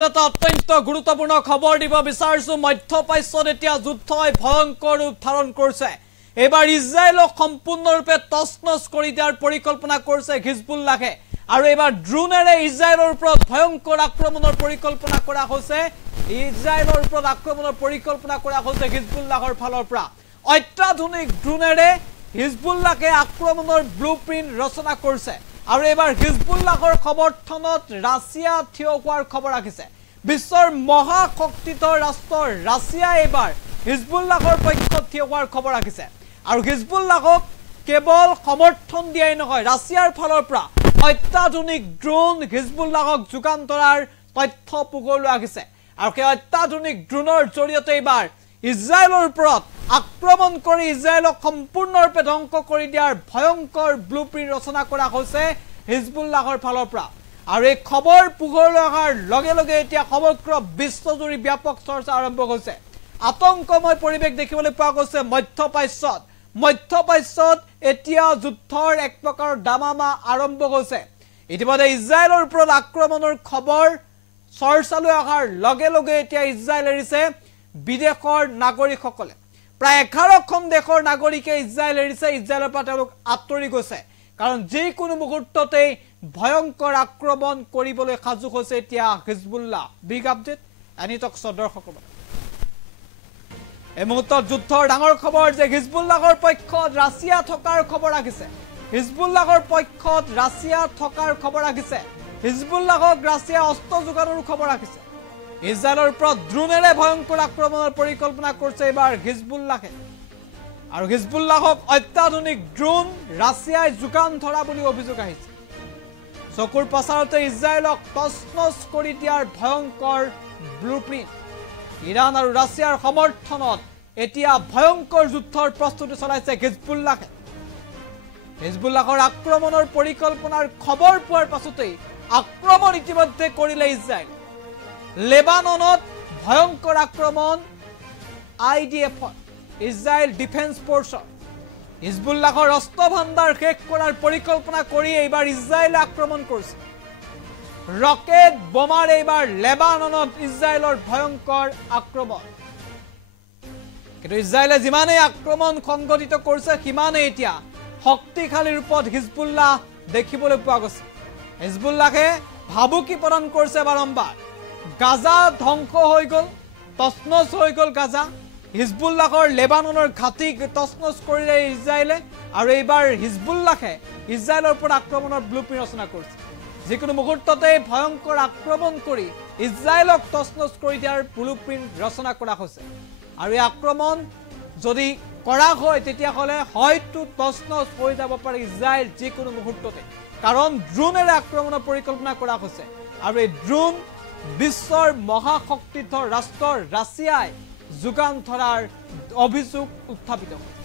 এটা অত্যন্ত গুৰুত্বপূৰ্ণ খবৰ দিব বিচাৰিছো মধ্যপ্ৰাচ্যত এতিয়া যুদ্ধই ভয়ংকৰ ৰূপ ধাৰণ কৰিছে এবাৰ ইজৰাইলক সম্পূৰ্ণৰূপে তছনছ কৰি দিয়াৰ পৰিকল্পনা কৰিছে হিজবুল্লাহে আৰু এবাৰ ড্ৰোনেৰে ইজৰাইলৰ ওপৰত ভয়ংকৰ আক্ৰমণৰ পৰিকল্পনা কৰা হৈছে ইজৰাইলৰ ওপৰত আক্ৰমণৰ পৰিকল্পনা কৰা হৈছে হিজবুল্লাহৰ ফালৰ পৰা অত্যাধুনিক ড্ৰোনেৰে হিজবুল্লাহে আক্ৰমণৰ ব্লুপ্ৰিন্ট ৰচনা কৰিছে আৰু এবাৰ হিজবুল্লাহৰ সমৰ্থনত ৰাছিয়া থিয় হোৱাৰ খবৰ আহিছে বিশ্বৰ মহাশক্তিধৰ ৰাষ্ট্ৰ ৰাছিয়া এবাৰ হিজবুল্লাহৰ পক্ষত থিয় হোৱাৰ খবৰ আহিছে আৰু হিজবুল্লাহক কেৱল সমৰ্থন দিয়াই নহয় ৰাছিয়াৰ ফালৰ পৰা অত্যাধুনিক ড্ৰোন হিজবুল্লাহক যোগান ধৰাৰ তথ্য পোহৰলৈ আহিছে আৰু সেই অত্যাধুনিক ড্ৰোনৰ জৰিয়তে এবাৰ ইজৰাইলৰ ওপৰত আক্ৰমণ কৰি ইজৰাইলক সম্পূৰ্ণৰূপে ধ্বংস কৰি দিয়াৰ ভয়ংকৰ ব্লুপ্ৰিন্ট ৰচনা কৰা হৈছে হিজবুল্লাহৰ ফালৰ পৰা আৰু এই খবৰ পোহৰলৈ অহাৰ লগে লগে এতিয়া সমগ্ৰ বিশ্বজুৰি ব্যাপক চৰ্চা আৰম্ভ হৈছে আতংকময় পৰিৱেশ দেখিবলৈ পোৱা গৈছে মধ্যপ্ৰাচ্যত এতিয়া যুদ্ধৰ এক প্ৰকাৰৰ দামামা আৰম্ভ হৈছে ইতিমধ্যে ইজৰাইলৰ ওপৰত আক্ৰমণৰ খবৰ চৰ্চালৈ অহাৰ লগে লগে এতিয়া ইজৰাইল এৰিছে বিদেশৰ নাগৰিকসকলে প্ৰায় 11খন দেশৰ নাগৰিকে ইজৰাইল এৰিছে ইজৰাইলৰ পৰা তেওঁলোক আঁতৰি গৈছে কাৰণ যিকোনো মুহূৰ্ততে ভয়ংকৰ আক্ৰমণ কৰিবলৈ সাজু হৈছে এতিয়া হিজবুল্লাহ বিগ আপডেট আনিতক দৰ্শক এই মুহূৰ্তত যুদ্ধৰ ডাঙৰ খবৰ যে হিজবুল্লাহৰ পক্ষত ৰাছিয়া থকাৰ খবৰ আহিছে হিজবুল্লাহৰ পক্ষত ৰাছিয়া থকাৰ খবৰ আহিছে হিজবুল্লাহক ৰাছিয়া অস্ত্ৰ যোগানৰ খবৰ আহিছে ইজৰাইলৰ ওপৰত ড্ৰোনেৰে ভয়ংকৰ আক্ৰমণৰ পৰিকল্পনা কৰিছে এবাৰ হিজবুল্লাহে আৰু হিজবুল্লাহক অত্যাধুনিক ড্ৰোন ৰাছিয়াই যোগান ধৰা বুলি অভিযোগ আহিছে চকুৰ পাছাৰতে ইজৰাইলক তছনছ কৰি দিয়াৰ ভয়ংকৰ ব্লুপ্ৰিন্ট ইৰাণ আৰু ৰাছিয়াৰ সমৰ্থনত এতিয়া ভয়ংকৰ যুদ্ধৰ প্ৰস্তুতি চলাইছে হিজবুল্লাহৰ আক্ৰমণৰ পৰিকল্পনাৰ খবৰ পোৱাৰ পাছতেই আক্ৰমণ ইতিমধ্যে কৰিলে ইজৰাইল লেবাননত ভয়ংকৰ আক্ৰমণ IDF ইজৰাইল ডিফেন্স ফোৰ্সৰ হিজবুল্লাহৰ অস্ত্ৰ ভাণ্ডাৰ শেষ কৰাৰ পৰিকল্পনা কৰি এইবাৰ ইজৰাইলে আক্ৰমণ কৰিছে ৰকেট বোমাৰ এইবাৰ লেবাননত ইজৰাইলৰ ভয়ংকৰ আক্ৰমণ কিন্তু ইজৰাইলে যিমানে আক্ৰমণ সংগঠিত কৰিছে সিমানে এতিয়া শক্তিশালী ৰূপত হিজবুল্লাহ দেখিবলৈ পোৱা গৈছে হিজবুল্লাহে ভাবুকি প্ৰদান কৰিছে বাৰম্বাৰ গাজা ধ্বংস হৈ গ'ল তছনছ হৈ গ'ল গাজা হিজবুল্লাহৰ লেবাননৰ ঘাটি তছনছ কৰিলে ইজৰাইলে আৰু এইবাৰ হিজবুল্লাহে ইজৰাইলৰ ওপৰত আক্ৰমণৰ ব্লুপ্ৰিন্ট ৰচনা কৰিছে যিকোনো মুহূৰ্ততে ভয়ংকৰ আক্ৰমণ কৰি ইজৰাইলক তছনছ কৰি দিয়াৰ ব্লুপ্ৰিন্ট ৰচনা কৰা হৈছে আৰু এই আক্ৰমণ যদি কৰা হয় তেতিয়াহ'লে হয়তো তছনছ হৈ যাব পাৰে ইজৰাইল যিকোনো মুহূৰ্ততে কাৰণ ড্ৰোনেৰে আক্ৰমণৰ পৰিকল্পনা কৰা হৈছে আৰু এই ড্ৰোন বিশ্বৰ মহাশক্তিধৰ ৰাষ্ট্ৰ ৰাছিয়াই যোগান ধৰাৰ অভিযোগ উত্থাপিত হৈছে